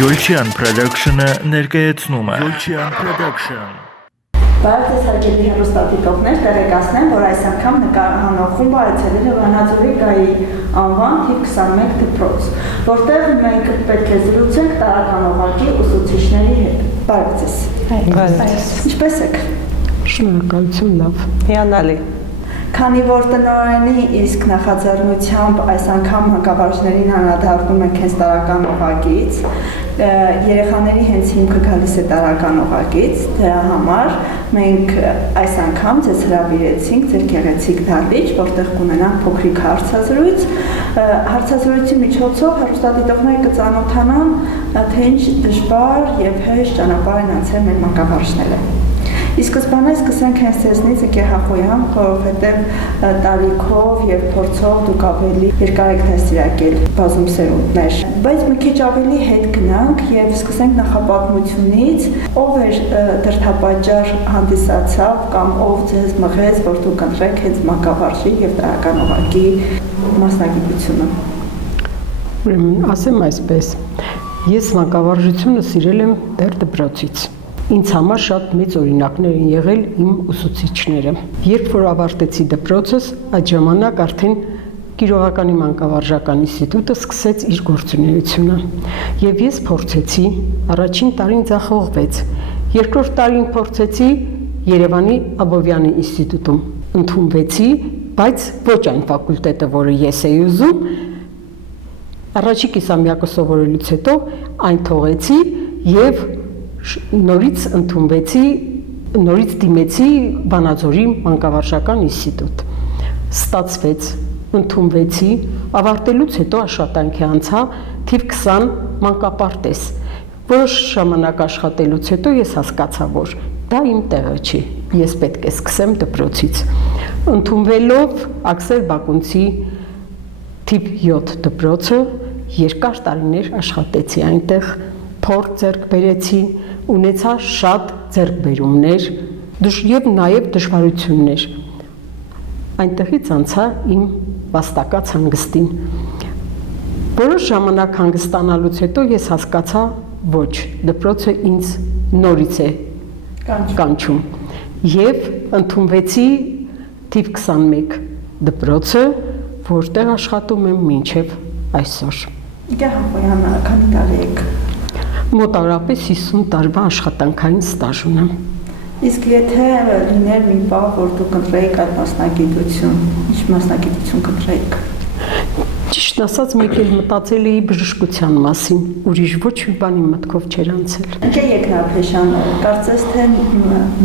Յոլչյան Production-ը ներկայացնում է Յոլչյան Production։ Բարև ձեզ հարգելի հեռուստադիտողներ, տեղեկացնեմ, որ այս անգամ նկարահանող խումբը այցելել է Վանաձորի ԳԱԻ անվան թիվ 21 դպրոց, որտեղ մենք պետք է զրուցենք տարականողակի ուսուցիչների հետ։ Բարև ձեզ։ Բարև։ Ինչպե՞ս եք։ Շնորհակալություն, լավ։ Հիանալի։ Քանի որ տնօրենի իսկ նախաձեռնությամբ այս անգամ հակավարժներին անդրադառնում ենք հենց տարական օղակից, երեխաների հենց հիմքը գալիս է տարական օղակից, դրա համար մենք այս անգամ ձեզ հրավիրեցինք ձեր գեղեցիկ դահլիճ, որտեղ կունենանք փոքրիկ հարցազրույց, հարցազրույցի միջոցով հեռուստադիտողները կծանոթանան, թե ինչ դժվար եւ հեշտ ճանապարհ են անցել մեր մանկավարժները։ Ի սկզբանե սկսենք հենց ձեզնից Գեհախոյան, որովհետև տարիքով եւ փորձով դուք ավելի երկար եք դաստիարակել բազում սերունդներ։ Բայց մի քիչ ավելի հետ գնանք եւ սկսենք նախապատմությունից, ով էր դրդապատճառ հանդիսացավ կամ ով ձեզ մղեց, որ դուք ընտրեք հենց մանկավարժի եւ տարական օղակի մասնագիտությունը։ Ուրեմն ասեմ այսպես. Ես մանկավարժությունը սիրել եմ դեռ դպրոցից։ Ինձ համար շատ մեծ օրինակներ են եղել իմ ուսուցիչները։ Երբ որ ավարտեցի դպրոցս, այդ ժամանակ արդեն Կիրովականի մանկավարժական ինստիտուտը սկսեց իր գործունեությունը։ Եվ ես փորձեցի, առաջին տարին ձախողվեց։ Երկրորդ տարին փորձեցի Երևանի Աբովյանի ինստիտուտում։ Ընդունվեցի, բայց ոչ այն ֆակուլտետը, որը ես էի ուզում։ Առաջի կիսամյակը սովորելուց հետո այն թողեցի եւ նորից ընդունվեցի, նորից դիմեցի Վանաձորի մանկավարժական ինստիտուտ։ Ստացվեց, ընդունվեցի, ավարտելուց հետո աշխատանքի անցա թիվ 20 մանկապարտեզ։ Որոշ ժամանակ աշխատելուց հետո ես հասկացա, որ դա իմ տեղը չի, ես պետք է սկսեմ դպրոցից։ Ընդունվելով Աքսել Բակունցի թիվ 7 դպրոցը, երկար տարիներ աշխատեցի այնտեղ, փորձ ձեռք բերեցի, ունեցա շատ ձեռքբերումներ եւ նաեւ դժվարություններ։ Այնտեղից անցա իմ վաստակած հանգստին։ Որոշ ժամանակ հանգստանալուց հետո ես հասկացա, ոչ, դպրոցը ինձ նորից է կանչում։ Եվ ընդունվեցի թիվ 21 դպրոցը, որտեղ աշխատում եմ մինչև այսօր։ Գեհախոյան, քանի տարի եք։ Մոտավորապես 50 տարվա աշխատանքային ստաժ ունեմ։ Իսկ եթե լիներ մի բան, որ դուք ընտրեիք այդ մասնագիտություն, ինչ մասնագիտություն կընտրեիք։ Ճիշտն ասած, մեկ էլ մտածել էի բժշկության մասին, ուրիշ ոչ մի բանի մտքով չէր անցել։ Ինչ եք Նափեշան, կարծես թե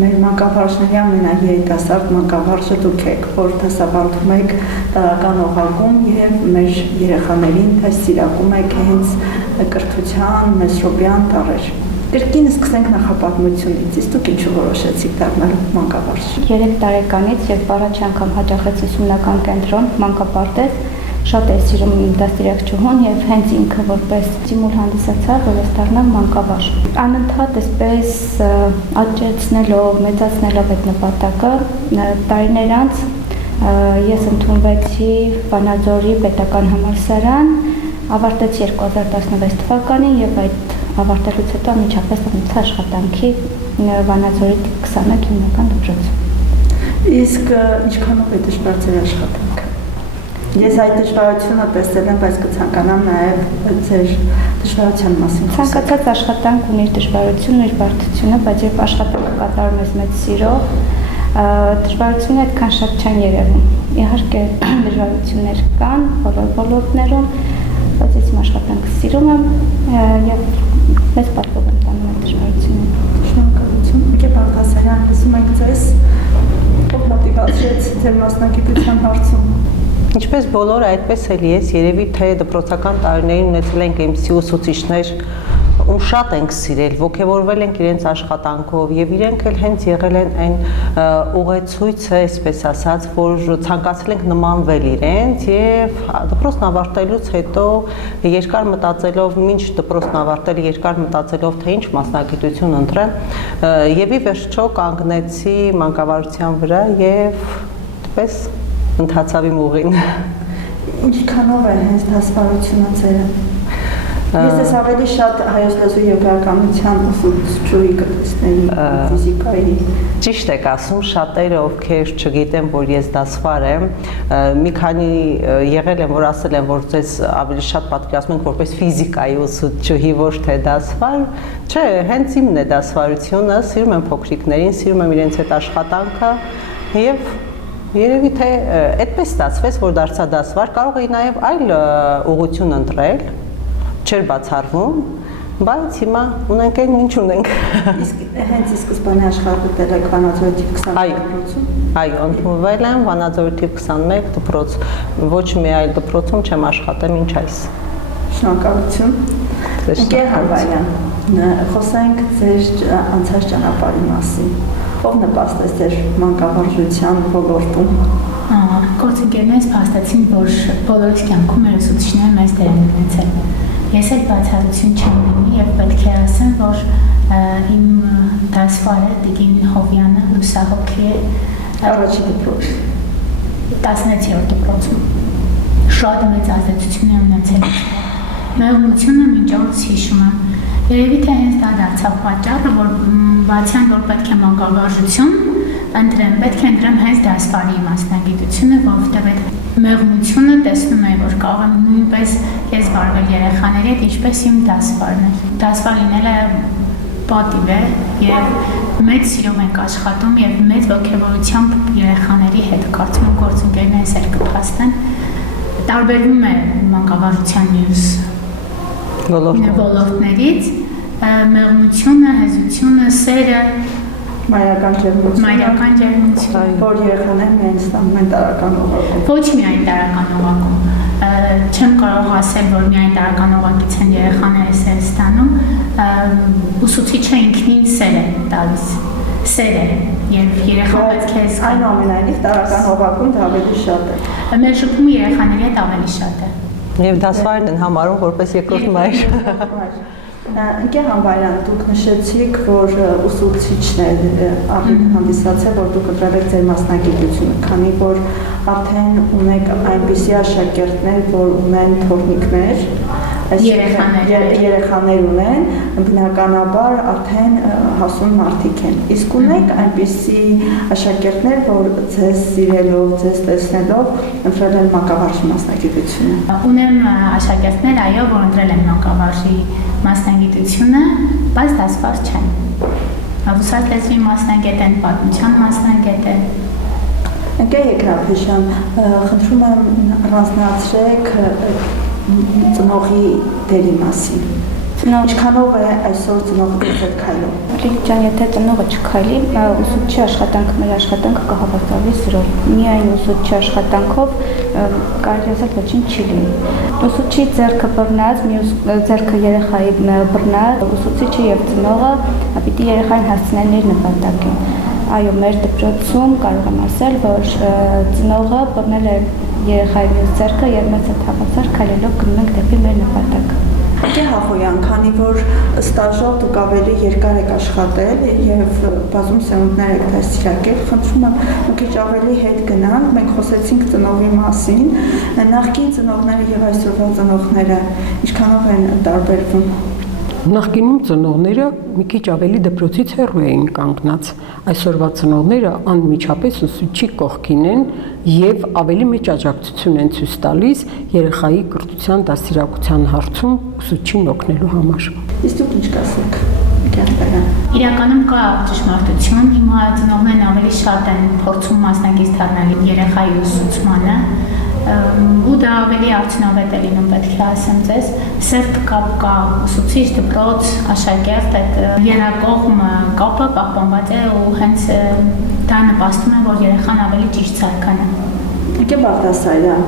մեր մանկավարժների ամենաերիտասարդ մանկավարժը դուք եք, որ դասավանդում եք տարական օղակում եւ մեր երեխաներին դաստիարակում եք հենց կրթության մեսրոպյան տարեր։ Կրկին սկսենք նախապատմությունից, իսկ դուք ինչու որոշեցիք դառնալ մանկավարժ։ 3 տարեկանից եւ առաջ անգամ հաջողեցի ուսումնական կենտրոն մանկապարտեզ, շատ է սիրում դաստիարակչուհուն եւ հենց ինքը որպես ստիմուլ հանդիսացավ, որ ես դառնամ մանկավարժ։ Անընդհատ այսպես աճեցնելով, մեծացնելով այդ նպատակը, տարիներ անց ես ընդունվեցի Վանաձորի պետական համալսարան, ավարտեցի 2016 թվականին եւ այդ ավարտելուց հետո անմիջապես մտցա աշխատանքի Վանաձորի 21 հիմնական դպրոցում։ Իսկ ինչքանով է դժվար ձեր աշխատանքը։ Ես այդ դժվարությունը տեսել եմ, բայց կցանկանամ նաև ձեր դժվարության մասին։ Ցանկացած աշխատանք ունի իր դժվարությունն, իր բարդությունը, բայց երբ աշխատանքը կատարում ես մեծ սիրով, դժվարությունները այդքան շատ չեն երևում։ Իհարկե դժվարություններ կան բոլոր ոլորտներում, բայց ես իմ աշխատանքը սիրում եմ եւ մեծ պատվով եմ տանում այդ դժվարությունները։ Շնորհակալություն։ Եկե Բաղդասարյան, լսում ենք ձեզ, ով մոտիվացրեց ձեր մասնագիտության հարցում։ Ինչպես բոլորը, այդպես էլ ես, երևի թե դպրոցական տարիներին ունեցել ենք այնպիսի ուսուցիչներ, ում շատ ենք սիրել, ոգևորվել ենք իրենց աշխատանքով եւ իրենք էլ հենց եղել են այն ուղեցույցը, այսպես ասած, որ ցանկացել ենք նմանվել իրենց եւ դպրոցն ավարտելուց հետո երկար մտածելով, ինչ դպրոցն ավարտել, երկար մտածելով, թե ինչ մասնագիտություն ընտրեմ, եւ ի վերջո կանգնեցի մանկավարժության վրա եւ այդպես ընթացավ իմ ուղին։ Ինչքանով է հենց դասվարությունը ձերը։ Ես ես ավելի շատ հայոց լեզու եւ գրականության ուսուցչուհի կտեսնեի ֆիզիկայի։ Ճիշտ եք ասում, շատերը ովքեր չգիտեն, որ ես դասվար եմ, մի քանի եղել են, որ ասել են, որ ձեզ ավելի շատ պատկերացնում ենք որպես ֆիզիկայի ուսուցչուհի, ոչ թե դասվար։ Չէ, հենց իմն է դասվարությունը, սիրում եմ փոքրիկներին, սիրում եմ իրենց այդ աշխատանքը եւ երևի թե այդպես ստացվեց, որ դարձա դասվար, կարող էի նաեւ այլ ուղղություն ընտրել, չէր բացառվում, բայց հիմա ունենք այն ինչ ունենք։ Իսկ հենց ի սկզբանե աշխատել եք Վանաձորի թիվ 21 դպրոցում։ Այո, ընդունվել եմ Վանաձորի թիվ 21 դպրոց, ոչ մի այլ դպրոցում չեմ աշխատել մինչ այս։ Շնորհակալություն։ Ընկեր Հավարյան, խոսենք ձեր անցած ճանապարհի մասին։ Ո՞վ նպաստեց ձեր մանկավարժության ոլորտում։ Գործընկերներս փաստացին, որ բոլորիս կյանքում մեր ուսուցիչները մեծ դեր են ունեցել։ Ես էլ բացառություն չեմ լինի եւ պետք է ասեմ, որ իմ դասվարը Տիկին Հովյանը լուսահոգի է առաջի դպրոց 16-րդ դպրոցում։ Շատ մեծ ազդեցություն է ունեցել։ Մեղմությունը մինչ օրս հիշում եմ։ Երևի թե հենց դա դարձավ պատճառը, որ բացյան որ պետք է մանկավարժություն ընտրեմ, պետք է ընտրեմ հենց դասվարի մասնագիտությունը, որովհետև այդ մեղմությունը տեսնում եմ, որ կարող եմ նույնպես ես վարվել երեխաների հետ, ինչպես իմ դասվարն է։ Դասվար լինելը պատիվ է եւ մեծ սիրով ենք աշխատում եւ մեծ ողջավորությամբ երեխաների հետ կարծում եմ գործընկերներս էլ կփաստեն։ Տարբերվում է մանկավարժության մյուս ոլորտներից, մեղմությունը, հեզությունը, սերը, մայրական ջերմություն, որ երեխաներն են ստանում են տարական օղակում։ Ոչ միայն տարական օղակում, չեմ կարող ասել, որ միայն տարական օղակից են երեխաները սեր ստանում, ուսուցիչը ինքնին սեր է տալիս, սեր է, երբ երեխան պետք է զգա։ Այնուամենայնիվ տարական օղակում դա ավելի շատ է։ Մեր շփումը երեխաների հետ ավելի շատ է։ Եվ դասվարն են համարում որպես երկրորդ մայր։ Ընկեր Համբարյան, դուք նշեցիք, որ ուսուցիչներ ավելի հանդիսացել, որ դուք ընտրել եք ձեր մասնագիտությունը, քանի որ արդեն ունեք այնպիսի աշակերտներ, որ ունեն թորնիկներ, երեխաներ ունեն, բնականաբար արդեն հասուն մարդիկ են։ Իսկ ունեք այնպիսի աշակերտներ, որ ձեզ սիրելով, ձեզ տեսնելով ընտրել են մանկավարժի մասնագիտությունը։ Ունեմ աշակերտներ, այո, որ ընտրել են մանկավարժի մասնագիտությունը, բայց դասվար չեն։ Ռուսաց լեզվի մասնագետ են, պատմության մասնագետ են։ Ընկեր Եգնապեշյան, խնդրում եմ առանձնացրեք ծնողի դերի մասին։ Ինչքանով է այսօր ծնողը հետ քայլում։ Լիլիթ, եթե ծնողը չքայլի, ուսուցչի աշխատանքը, մեր աշխատանքը կհավատալի սրով։ Միայն ուսուցչի աշխատանքով կարելի ասել ոչինչ չի լինի։ Ուսուցչի ձեռքը բռնած, մյուս ձեռքը երեխայի բռնած, ուսուցիչը եւ ծնողը պիտի երեխային հասցնեն իր նպատակին։ Այո, մեր դպրոցում կարող եմ ասել, որ ծնողը բռնել է երեխայի մյուս ձեռքը եւ մեծ հավասար քայլելով գնում ենք դեպի մեր նպատակ։ Ընկեր Հախոյան, քանի որ ստաժով դուք ավելի երկար եք աշխատել եւ բազում սերունդներ եք դաստիարակել, խնդրում եմ մի քիչ ավելի հետ գնանք, մենք խոսեցինք ծնողի մասին, նախկին ծնողները եւ այսօրվա ծնողները ինչքանով են տարբերվում։ Նախկինում ծնողները մի քիչ ավելի դպրոցից հեռու էին կանգնած, այսօրվա ծնողները անմիջապես ուսուցչի կողքին են եւ ավելի մեծ աջակցություն են ցույց տալիս երեխայի կրթության դաստիարակության հարցում ուսուցչին օգնելու համար։ Իսկ դուք ինչ կասեք։ Իրականում կա ճշմարտություն, հիմա ծնողներն ավելի շատ են փորձում մասնակից դառնալ երեխայի ուսուցմանը, ու դա ավելի արդյունավետ է լինում, պետք է ասեմ ձեզ, սերտ կապ կա ուսուցիչ, դպրոց, աշակերտ, այդ երակողմ կապը պահպանված է ու հենց դա նպաստում է, որ երեխան ավելի ճիշտ զարգանա։ Ընկեր Բաղդասարյան,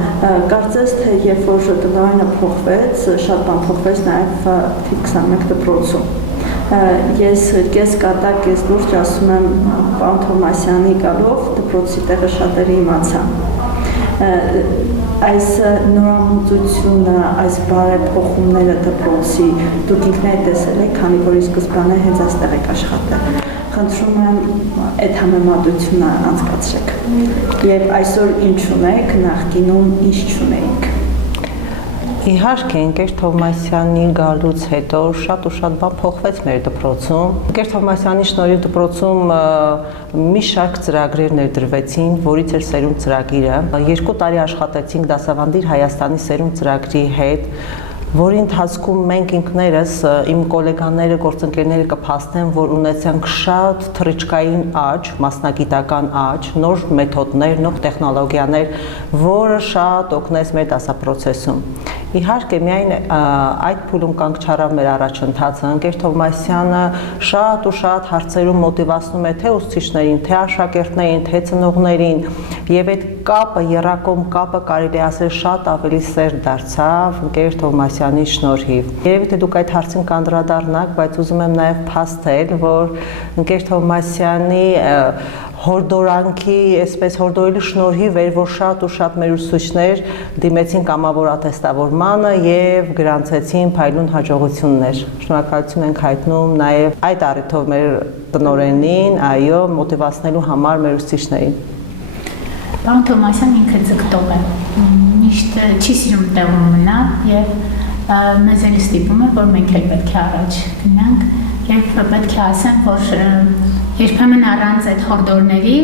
կարծես թե երբ որ տնօրենը փոխվեց, շատ բան փոխվեց նաև թիվ 21 դպրոցում։ Ես կես կատակ, կես լուրջ ասում եմ պարոն Թովմասյանի գալով դպրոցի տեղը շատերը իմացան։ Այս նորամուծությունը, այս բարեփոխումները դպրոցի դուք ինքներդ տեսել եք, քանի որ ի սկզբանե հենց այստեղ եք աշխատել։ Խնդրում եմ այդ համեմատությունը անցկացրեք։ Եվ այսօր ինչ ունեք, նախկինում ինչ չունեիք։ Իհարկե, ընկեր Թովմասյանի գալուց հետո շատ ու շատ բան փոխվեց մեր դպրոցում։ Ընկեր Թովմասյանի շնորհիվ դպրոցում մի շարք ծրագրեր ներդրվեցին, որից էր Սերունդ ծրագիրը։ 2 տարի աշխատեցինք Դասավանդիր Հայաստանի Սերունդ ծրագրի հետ, որի ընթացքում մենք ինքներս, իմ գոլեգաները, գործընկերները կփաստեն, որ ունեցանք շատ թռիչքային աճ, մասնագիտական աճ, նոր մեթոդներ, նոր տեխնոլոգիաներ, որը շատ օգնեց մեր դասապրոցեսում։ Իհարկե, միայն այդ փուլում կանգ չառավ մեր առաջընթացը։ Ընկեր Թովմասյանը շատ ու շատ հարցերում մոտիվացնում է թե ուսուցիչներին, թե աշակերտներին, թե ծնողներին, եւ այդ կապը, եռակողմ կապը կարելի ասել շատ ավելի սերտ դարձավ ընկեր Թովմասյանի շնորհիվ։ Երևի թե դուք այդ հարցին կանդրադառնաք, բայց ուզում եմ նաեւ փաստել, որ ընկեր Թովմասյանի հորդորանքի, այսպես հորդորելու շնորհիվ էր, որ շատ ու շատ մեր ուսուցիչներ դիմեցին կամավոր ատեստավորմանը եւ գրանցեցին փայլուն հաջողություններ։ Շնորհակալություն ենք հայտնում նաեւ այդ առիթով մեր տնօրենին, այո, մոտիվացնելու համար մեր ուսուցիչներին։ Պարոն Թովմասյան ինքը ձգտող է, միշտ չի սիրում տեղում մնալ եւ մեզ էլ ստիպում է, որ մենք էլ պետք է առաջ գնանք եւ պետք է ասեմ, որ երբեմն առանց այդ հորդորների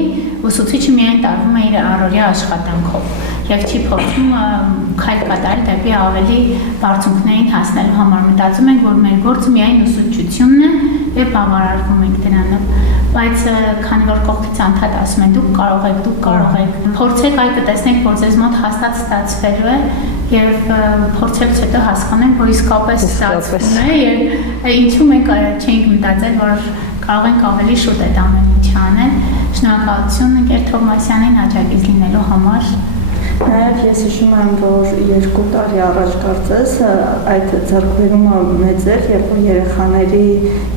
ուսուցիչը միայն տարվում է իր առօրյա աշխատանքով եւ չի փորձում քայլ կատարել դեպի ավելի բարձունքներին հասնելու համար։ Մտածում ենք, որ մեր գործը միայն ուսուցչությունն է եւ բավարարվում ենք դրանով, բայց քանի որ կողքից անդադ ասում են դուք կարող եք, փորձեք այ կտեսնեք, որ ձեզ մոտ հաստատ ստացվելու է եւ փորձելուց հետո հասկանենք, որ իսկապես ստացվում է եւ ինչու մենք չենք մտածել, որ կարող ենք ավելի շուտ այդ ամեն ինչը անել։ Շնորհակալություն ընկեր Թովմասյանին աջակից լինելու համար։ Նաև ես հիշում եմ, որ 2 տարի առաջ կարծես այդ ձեռքբերումը մեծ էր, երբ որ երեխաների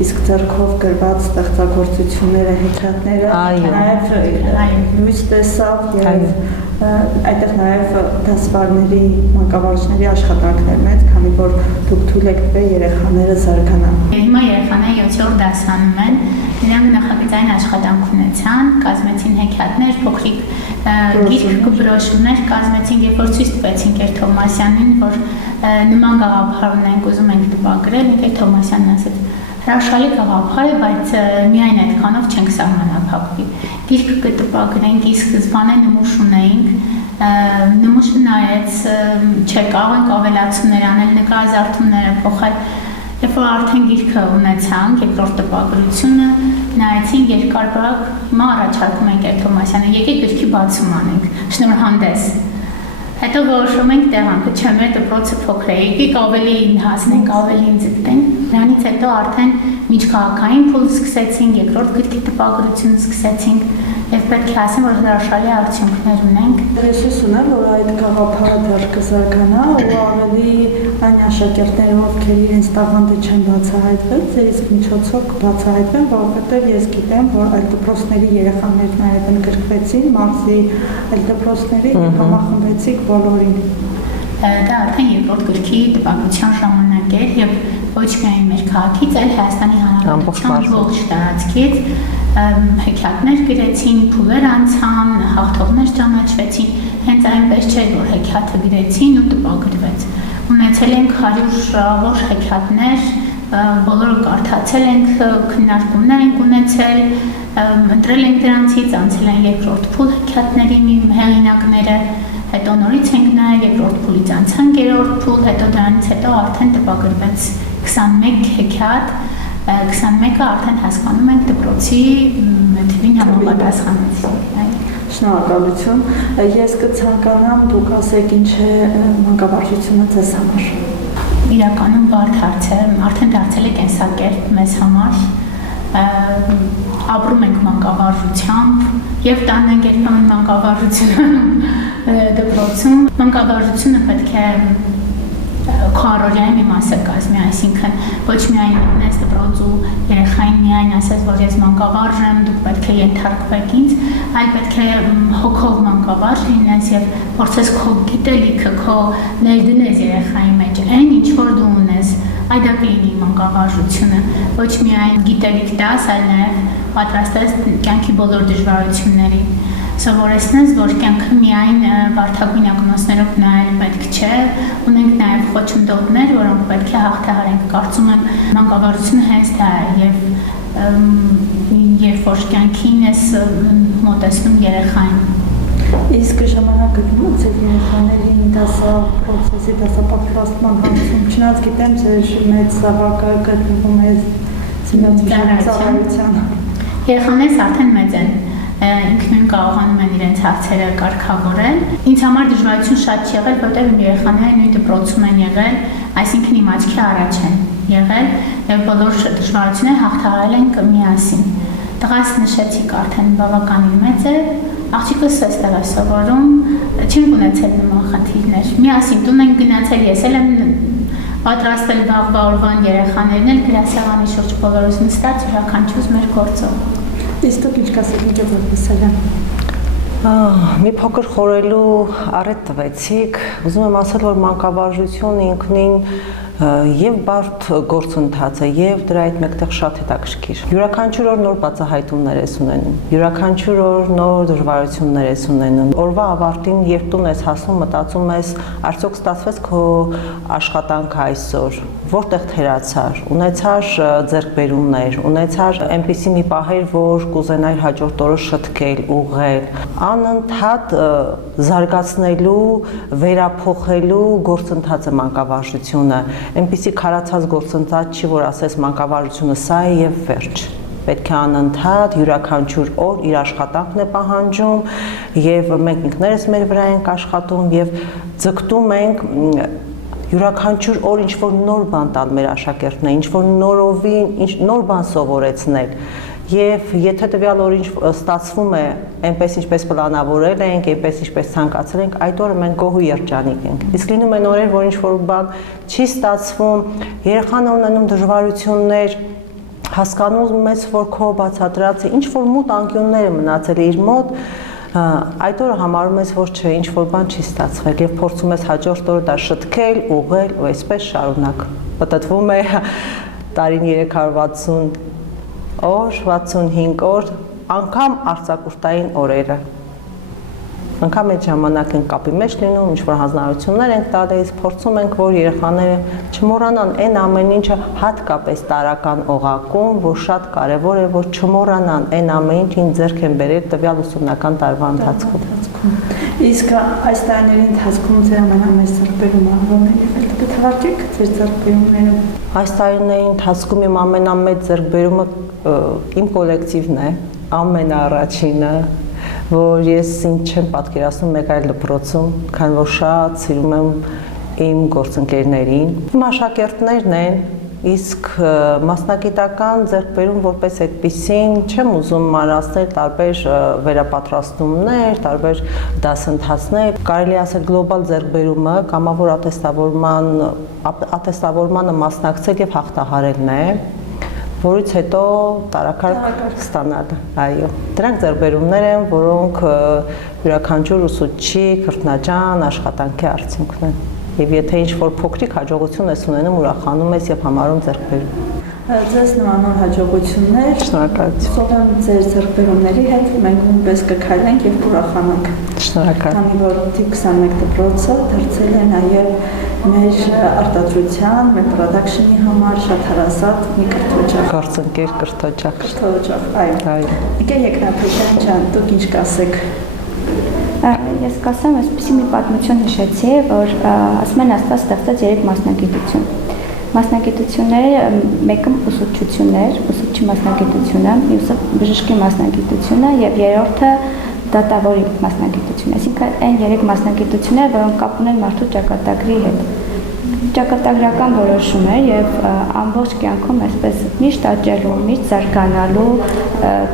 իսկ ձեռքով գրված ստեղծագործությունները, հեքիաթները նաև լույս տեսավ եւ այդտեղ նաև դասվարների, մանկավարժների աշխատանքներ մեծ, քանի որ դուք թույլ եք տվել երեխաները զարգանան։ Հիմա երեխաները 7-րդ դասանում են, նրանք նախագծային աշխատանք ունեցան, կազմեցին հեքիաթներ, փոքրիկ գիրք բրոշուրներ կազմեցին, երբ որ ցույց տվեցին Ընկեր Թովմասյանին, որ նման գաղափար ունենք, ուզում ենք տպագրել, Ընկեր Թովմասյանն ասաց. հրաշալի գաղափար է, բայց միայն այդքանով չենք սահմանափակվի։ Գիրքը կտպագրենք, իսկ սկզբանե նմուշ ունեինք, նմուշը նայեց, չէ, կարող ենք ավելացումներ անել, նկարազարդումները փոխել։ Երբ որ արդեն գիրքը ունեցանք, երկրորդ տպագրությունը, նայեցին երկար-բարակ, հիմա առաջարկում ենք Ընկեր Թովմասյանը, եկեք գրքի բացում անենք, շնորհանդես։ Հետո որոշում ենք տեղանքը, չէ, մեր դպրոցը փոքր է, եկեք ավելի հասնենք, ավելի ձգտենք։ Դրանից հետո արդեն միջքաղաքային փուլ սկսեցինք, երկրորդ գրքի տպագրությունը սկսեցինք եւ պետք է ասեմ, որ հրաշալի արդյունքներ ունենք։ Ես ունեմ, որ այդ գաղափարը դեռ կզարգանա ու ավելի այն աշակերտները, ովքեր իրենց տաղանդը չեն բացահայտվել, ձերից միջոցով կբացահայտվեն, որովհետեւ ես գիտեմ, որ այդ դպրոցների երեխաներն նաև ընդգրկվեցին, մարզի այլ դպրոցների համախմբեցիք բոլորին։ Դա արդեն երկրորդ գրքի տպագրության ժամանակ էր եւ ոչ միայն մեր քաղաքից, այլ Հայաստանի Հանրապետության ողջ տարածքից հեքիաթներ գրեցին, փուլեր անցան, հաղթողներ ճանաչվեցին, հենց այնպես չէր, որ հեքիաթը գրեցին ու տպագրվեց։ Ունեցել ենք 100 ավոր հեքիաթներ, բոլորը կարդացել ենք, քննարկումներ ենք ունեցել, ընտրել ենք դրանցից, անցել են երկրորդ փուլ հեքիաթների հեղինակները, հետո նորից ենք նայել երկրորդ փուլից անցան երրորդ փուլ, հետո դրանից հետո արդեն տպագրվեց 21 հեքիաթ, 21-ը արդեն հասկանում ենք դպրոցի թվին համապատասխանեցին։ Շնորհակալություն։ Ես կցանկանամ դուք ասեք ինչ է մանկավարժությունը ձեզ համար։ Իրականում բարդ հարց է, արդեն դարձել է կենսակերպ մեզ համար։ Ապրում ենք մանկավարժությամբ եւ տանն ենք երբեմն մանկավարժությունը դպրոցում։ Մանկավարժությունը պետք է քո առօրյայի մի մասը կազմի, այսինքն ոչ միայն մտնես դպրոց ու երեխային միայն ասես, որ ես մանկավարժ եմ, դուք պետք է ենթարկվեք ինձ, այլ պետք է հոգով մանկավարժ լինես եւ փորձես քո գիտելիքը, քո ներդնես երեխայի մեջ, այն ինչ որ դու ունես, այդ է լինի մանկավարժությունը, ոչ միայն գիտելիք տաս, այլ նաեւ պատրաստես կյանքի բոլոր դժվարություններին։ սովորեցնես, որ կյանքը միայն վարդագույն ակնոցներով նայել պետք չէ, ունենք նաև խոչընդոտներ, որոնք պետք է հաղթահարենք։ Կարծում եմ, մանկավարությունը հենց դա է եւ երբ որ կյանքին ես մոտեցնում երեխային։ Իսկ ժամանակը գնաց այդ երեխաներին դասապրոցեսի, դասապատվաստման հարցում, չնայած գիտեմ, ձեր մեծ զավակը գտնվում է ծառայության։ Երեխաներս արդեն մեծ են, ինքնուրույն կարողանում են իրենց հարցերը կարգավորել։ Ինձ համար դժվարություն շատ չի եղել, որտեղ իմ երեխաները նույն դպրոցում են եղել, այսինքն իմ աչքի առաջ են եղել եւ բոլոր դժվարությունները հաղթահարել ենք միասին։ Տղաս նշեցիք արդեն բավականին մեծ է, աղջիկս էստեղ է սովորում, չենք ունեցել նման խնդիրներ։ Միասին տուն ենք գնացել, ես էլ եմ պատրաստել վաղվա օրվան երեխաներն էլ գրասեղանի շուրջ բոլորս նստած յուրաքանչյուր մեր գործով։ Իսկ դուք ինչ կասեք, ինչ եք լսել եմ։ Մի փոքր խորելու առիթ տվեցիք, ուզում եմ ասել, որ մանկավարժությունը ինքնին եւ բարդ գործընթաց է եւ դրա հետ մեկտեղ շատ հետաքրքիր։ Յուրաքանչյուր օր նոր բացահայտումներ ես ունենում, յուրաքանչյուր օր նոր դժվարություններ ես ունենում։ Օրվա ավարտին երբ տուն ես հասնում, մտածում ես, արդյոք ստացվեց քո աշխատանքը այսօր, որտեղ թերացար, ունեցար ձեռքբերումներ, ունեցար այնպիսի մի պահեր, որ կուզենայր հաջորդ օրը շտկել, ուղղել, անընդհատ զարգացնելու, վերափոխելու գործընթաց է մանկավարժությունը։ Այնպիսի քարացած գործընթաց չի, որ ասես մանկավարժությունը սա է եւ վերջ։ Պետք է անընդհատ յուրաքանչյուր օր իր աշխատանքն է պահանջում եւ մենք ինքներս մեր վրա ենք աշխատում եւ ձգտում ենք յուրաքանչյուր օր ինչ-որ նոր բան տալ մեր աշակերտներին, ինչ-որ նորովին, նոր բան սովորեցնել։ Եվ եթե տվյալ օրը ստացվում է այնպես ինչպես պլանավորել ենք, այնպես ինչպես ցանկացել ենք, այդ օրը մենք գոհ ու երջանիկ ենք։ Իսկ լինում են օրեր, որ ինչ-որ բան չի ստացվում, երեխան ունենում դժվարություններ, հասկանում ես, որ քո բացատրած ինչ-որ մութ անկյուններ է մնացել իր մոտ, այդ օրը համարում ես, որ չէ, ինչ-որ բան չի ստացվել եւ փորձում ես հաջորդ օրը դա շտկել, ուղղել ու այսպես շարունակ։ Պատտվում է տարին 360 օր, 65 օր, անգամ արձակուրդային օրերը։ Անգամ այդ ժամանակ են կապի մեջ լինում, ինչ-որ հանձնարարություններ ենք տալիս, փորձում ենք, որ երեխաները չմոռանան այն ամեն ինչը հատկապես տարական օղակում, որ շատ կարևոր է, որ չմոռանան այն ամեն ինչին ձեռք են բերել տվյալ ուսումնական տարվա ընթացքում։ Իսկ այս տարիների ընթացքում ձեր ամենամեծ ձեռքբերումը ո՞րն է եղել։ Դուք թվարկեք ձեր ձեռքբերումները։ Այս տարիների ընթացքում իմ ամենամեծ ձեռքբերումը իմ կոլեկտիվն է, ամենաառաջինը, որ ես ինձ չեմ պատկերացնում մեկ այլ դպրոցում, քանի որ շատ սիրում եմ իմ գործընկերներին։ Իմ աշակերտներն են, իսկ մասնագիտական ձեռքբերում որպես այդպիսին չեմ ուզում մանրացնել տարբեր վերապատրաստումներ, տարբեր դասընթացներ, կարելի ասել գլոբալ ձեռքբերումը կամավոր ատեստավորմանը մասնակցել եւ հաղթահարելն է, որից հետո տարակարգ ստանալը, այո։ Դրանք ձեռքբերումներ են, որոնք յուրաքանչյուր ուսուցչի քրտնաջան աշխատանքի արդյունքն են։ Եվ եթե ինչ-որ փոքրիկ հաջողություն ես ունենում, ուրախանում ես եւ համարում ձեռքբերում։ Ձեզ նմանոր հաջողություններ։ Շնորհակալություն։ Հուսով եմ ձեր ձեռքբերումների հետ մենք նույնպես կքայլենք եւ կուրախանանք։ Շնորհակալ։ Քանի որ T21 դպրոցը դարձել է նաեւ մեր արտադրության, մեր production-ի համար շատ հարազատ մի կրթօջախ։ Գործընկեր կրթօջախ։ Կրթօջախ, այո։ Այո։ Եկե Եկնապետյան ջան, դուք ինչ կասեք։ Ես կասեմ, այսպեսի մի պատմություն հիշեցի, որ ասում են Աստված ստեղծեց 3 մասնագիտություն։ Մասնագիտությունները մեկը ուսուցչություններ, ուսուցչի մասնագիտությունը, մյուսը բժշկի մասնագիտությունը եւ երրորդը դատավորի մասնագիտությունը։ Այսինքն այն 3 մասնագիտությունները, որոնք կապ ունեն մարդու ճակատագրի հետ։ Ճակատագրական որոշում է եւ ամբողջ կյանքում այսպես միշտ աճելու, միշտ զարգանալու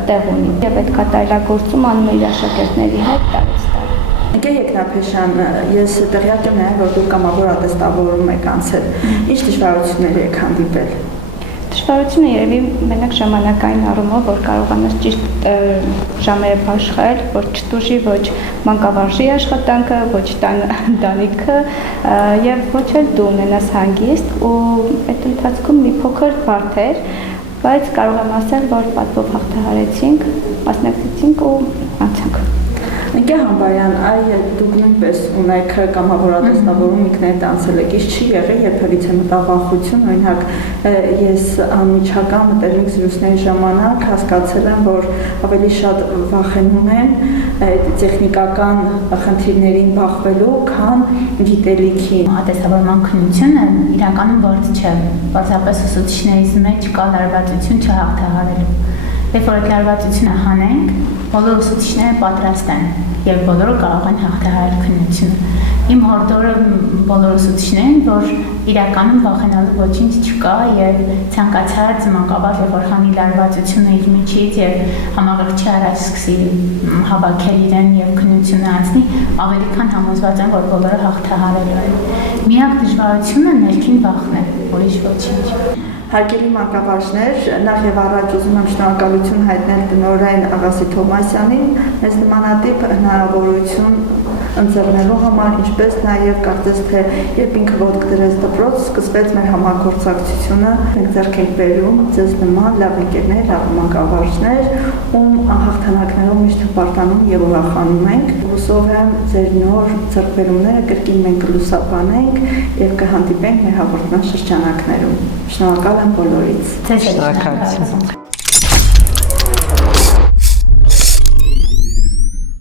տեղ ունի։ Եվ այդ կատարելագործում անում է իր աշակերտների հետ տարեց տարի։ Եկե Եկնապետյան, ես տեղյակ եմ նաև, որ դուք կամավոր ատեստավորում եք անցել։ Ինչ դժվարություններ եք հանդիպել։ Դժվարությունը երևի մենակ ժամանակային առումով, որ կարողանաս ճիշտ ժամերը փաշխել, որ չտուժի ոչ մանկավարժի աշխատանքը, ոչ տանիքը եւ ոչ էլ դու ունենաս հանգիստ ու այդ ընթացքում մի փոքր բարդ էր, բայց կարող եմ ասել, որ պատվով հաղթահարեցինք, մասնակցեցինք ու անցանք։ Նիկե Համբարյան, այ դուք նույնպես ունեք կամավորատեսնավորում ինքներդ անցել եք, իսկ չի եղել երբևիցե մտավախություն, օրինակ ես անմիջական մտերմիկ զրույցների ժամանակ հասկացել եմ, որ ավելի շատ վախենում են տեխնիկական խնդիրներին բախվելու, քան գիտելիքին։ Հատեսավորման քննությունը իրականում գործ չէ, բացապես ուսուցիչներից մեջ կա լարվածություն չհաղթահարելու։ Երբ որ այդ լարվածությունը հանենք, բոլոր ուսուցիչները պատրաստ են եւ բոլորը կարող են հաղթահարել քննությունը։ Իմ հորդորը բոլոր ուսուցիչներին, որ իրականում վախենալու ոչինչ չկա եւ ցանկացած մանկաբարձ երբ որ հանի լարվածությունը իր միջից եւ համակարգչի առաջ սկսի հավաքել իրեն եւ քննությունը անցնի, ավելի քան համոզված եմ, որ բոլորը հաղթահարելու են։ Միակ դժվարությունը ներքին վախն է, ուրիշ ոչինչ։ Հարգելի մանկավարժներ, նախ եւ առաջ ուզում եմ շնորհակալություն հայտնել տնօրեն Աղասի Թովմասյանին մեզ նմանատիպ հնարավորություն ընձեռնելու համար, ինչպես նաեւ կարծես թե երբ ինքը ոտք դրեց դպրոց, սկսվեց մեր համագործակցությունը, մենք ձեռք ենք բերում ձեզ նման լավ ընկերներ, լավ մանկավարժներ, ում հաղթանակներով միշտ հպարտանում եւ ուրախանում ենք։ Հուսով եմ ձեր նոր ձեռքբերումները կրկին մենք կլուսաբանենք եւ կհանդիպենք մեր հաղորդման շրջանակներում։ Շնորհակալ եմ բոլորից։ Շնորհակալություն։